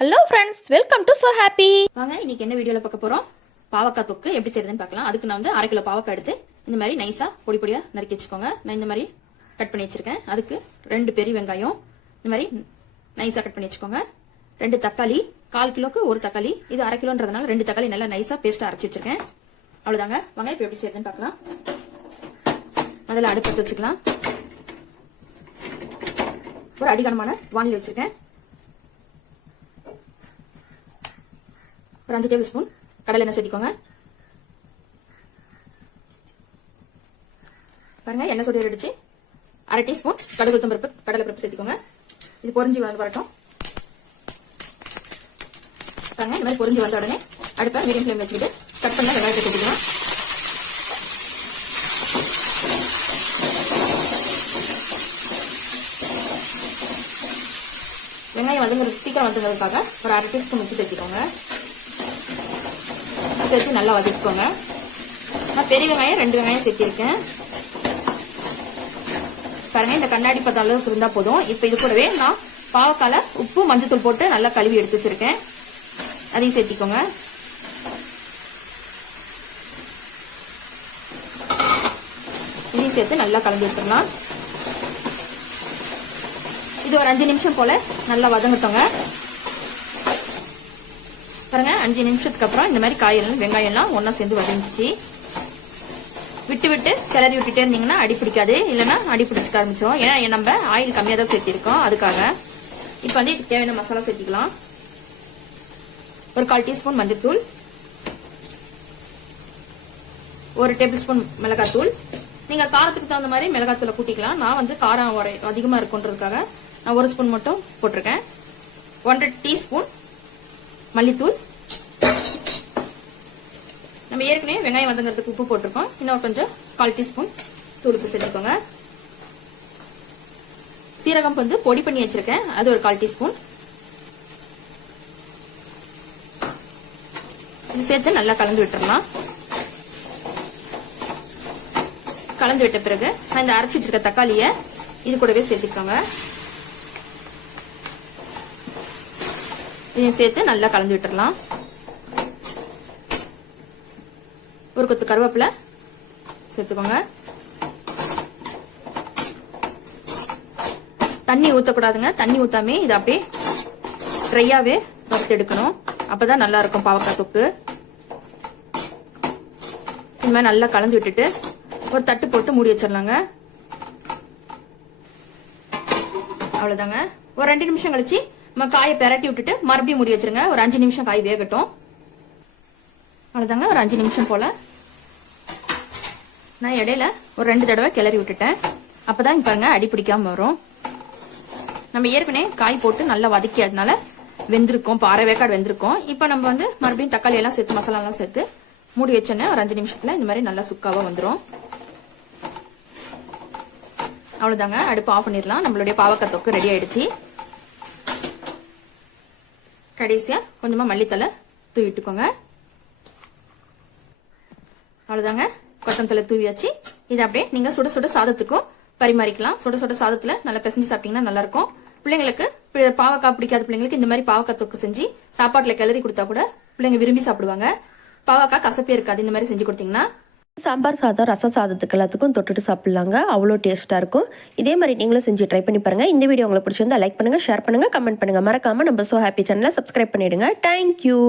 Hello friends, welcome to so happy. வாங்க இன்னைக்கு என்ன வீடியோல பார்க்க போறோம், பாவக்காய் தொக்கு எப்படி செய்யறதுன்னு பார்க்கலாம். அதுக்கு நான் வந்து 1/2 கிலோ பாவக்காய் எடுத்து இந்த மாதிரி நைஸா பொடி பொடியா நறுக்கி வச்சுக்கோங்க. நான் இந்த மாதிரி கட் பண்ணி வச்சிருக்கேன். அதுக்கு 2 பெரிய வெங்காயம் இந்த மாதிரி நைஸா கட் பண்ணி வச்சுக்கோங்க. 2 தக்காளி, 1/4 கிலோக்கு 1 தக்காளி, இது 1/2 கிலோன்றதுனால 2 தக்காளி நல்லா நைஸா பேஸ்டா அரைச்சி வச்சிருக்கேன். அவ்வளவுதாங்க. வாங்க இப்போ எப்படி செய்யறதுன்னு பார்க்கலாம். முதல்ல அடுப்பு பற்ற வச்சுக்கலாம். ஒரு அடிகனமான வானல் வச்சிருக்கேன். ஒரு 5 டேபிள் ஸ்பூன் கடலை எண்ணெய் சேர்த்திக்கோங்க. பாருங்க, எண்ணெய் சூடு ஏறிடுச்சு. 1/2 டீஸ்பூன் கடுகு உளுத்தம் பருப்பு, கடலை பருப்பு சேர்த்திக்கோங்க. இது பொரிஞ்சு வரட்டும். பாருங்க, இந்த மாதிரி பொரிஞ்சு வந்த உடனே அடுப்பை மீடியம் ஃப்ளேம் வச்சுக்கிட்டு கட் பண்ண வெங்காயத்தை சேர்த்திக்கலாம். வெங்காயம் வந்து சீக்கிரம் வந்துங்கிறதுக்காக ஒரு 1/2 டீஸ்பூன் உப்பு சேர்த்திக்கோங்க. சேர்த்து நல்லா வதக்கிக்கோங்க. நான் பெரிய வெங்காயம் 2 வெங்காயம் சேர்த்திருக்கேன். பாருங்க, இந்த கண்ணாடி பதம் அளவுக்கு இருந்தா போதும். இப்ப இது கூடவே நான் பாவக்கால உப்பு மஞ்சத்தூள் போட்டு நல்லா கழுவி எடுத்து வச்சிருக்கேன். அதையும் சேர்த்திக்கோங்க. இதையும் சேர்த்து நல்லா கலந்து விட்டுறலாம். இது ஒரு 5 நிமிஷம் போல நல்லா வதங்கட்டோங்க. பாருங்க, 5 நிமிஷத்துக்கு அப்புறம் இந்த மாதிரி காயெல்லாம் வெங்காயம் எல்லாம் ஒன்னா சேர்ந்து வதங்கிச்சு. விட்டு விட்டு கிளறி விட்டுட்டே இருந்தீங்கன்னா அடி பிடிக்காது, இல்லைன்னா அடி பிடிச்சிக்க ஆரம்பிச்சோம். ஏன்னா நம்ம ஆயில் கம்மியா தான் சேர்த்திருக்கோம், அதுக்காக. இப்ப வந்து இதுக்கு தேவையான மசாலா சேர்த்திக்கலாம். ஒரு 1/4 டீஸ்பூன் மஞ்சள்தூள், 1 டேபிள் ஸ்பூன் மிளகாத்தூள். நீங்க காரத்துக்கு தகுந்த மாதிரி மிளகாத்தூளை கூட்டிக்கலாம். நான் வந்து காரம் அதிகமா இருக்குன்றதுக்காக நான் 1 ஸ்பூன் மட்டும் போட்டிருக்கேன். 1/2 டீஸ்பூன் மல்லித்தூள். நம்ம ஏற்கனவே வெங்காயம் வதங்கிறதுக்கு உப்பு போட்டிருக்கோம். இன்னும் கொஞ்சம் 1/4 டீஸ்பூன் தூளுப்பு சேர்த்துக்கோங்க. சீரகம் வந்து பொடி பண்ணி வச்சிருக்கேன், அது ஒரு 1/4 டீஸ்பூன். இது சேர்த்து நல்லா கலந்து விட்டுறலாம். கலந்து விட்ட பிறகு நான் இந்த அரைச்சி வச்சிருக்க தக்காளியை இது கூடவே சேர்த்துக்கோங்க. இதையும் சேர்த்து நல்லா கலந்து விட்டுறலாம். ஒரு கொத்து கருவேப்பிலை சேர்த்துக்கோங்க. தண்ணி ஊத்தக்கூடாதுங்க. தண்ணி ஊத்தாமே இது அப்படியே ட்ரையாவே வறுத்து எடுக்கணும். அப்பதான் நல்லா இருக்கும் பாவக்காய் தொக்கு. இந்த மாதிரி நல்லா கலந்து விட்டுட்டு ஒரு தட்டு போட்டு மூடி வச்சிடலாங்க. அவ்வளவுதாங்க. ஒரு 2 நிமிஷம் கழிச்சு நம்ம காயை பெரட்டி விட்டுட்டு மறுபடியும் மூடி வச்சிருங்க. ஒரு 5 நிமிஷம் காய் வேகட்டும். அவ்வளவுதாங்க. ஒரு 5 நிமிஷம் போல நான் இடையில ஒரு 2 தடவை கிளறி விட்டுட்டேன். அப்பதான் பாருங்க அடி பிடிக்காம வரும். நம்ம ஏற்கனவே காய் போட்டு நல்லா வதக்கி அதனால வெந்திருக்கும், 1/2 வேக்காடு வெந்திருக்கும். இப்ப நம்ம வந்து மறுபடியும் தக்காளி எல்லாம் சேர்த்து மசாலா எல்லாம் சேர்த்து மூடி வச்சோன்னே ஒரு 5 நிமிஷத்துல இந்த மாதிரி நல்லா சுக்காவா வந்துடும். அவ்வளவுதாங்க. அடுப்பு ஆஃப் பண்ணிடலாம். நம்மளுடைய பாவக்காய் தொக்கு ரெடி ஆயிடுச்சு. கடைசியா கொஞ்சமா மல்லித்தலை தூவி விட்டுக்கோங்க. அவ்வளவுதாங்க. கொத்தமல்லி தூவியாச்சு. இது அப்படியே நீங்க சுட சுட சாதத்துக்கும் பரிமாறிக்கலாம். சுட சுட சாதத்துல நல்லா பிசைஞ்சு சாப்பிட்டீங்கன்னா நல்லா இருக்கும். பிள்ளைங்களுக்கு பாவக்காய் பிடிக்காத பிள்ளைங்களுக்கு இந்த மாதிரி பாவக்காய் தொக்கு செஞ்சு சாப்பாட்டுல கிளறி கொடுத்தா கூட பிள்ளைங்க விரும்பி சாப்பிடுவாங்க. பாவக்காய் கசப்பே இருக்காது இந்த மாதிரி செஞ்சு கொடுத்தீங்கன்னா. சாம்பார் சாதம், ரசம் சாதத்துக்கு எல்லாத்துக்கும் தொட்டுட்டு சாப்பிடலாங்க. அவ்வளோ டேஸ்ட்டாக இருக்கும். இதே மாதிரி நீங்களும் செஞ்சு ட்ரை பண்ணி பாருங்கள். இந்த வீடியோ உங்களுக்கு பிடிச்சிருந்தா லைக் பண்ணுங்கள், ஷேர் பண்ணுங்கள், கமெண்ட் பண்ணுங்கள். மறக்காமல் நம்ம சோ ஹாப்பி சேனலை சப்ஸ்கிரைப் பண்ணிவிடுங்க. தேங்க்யூ.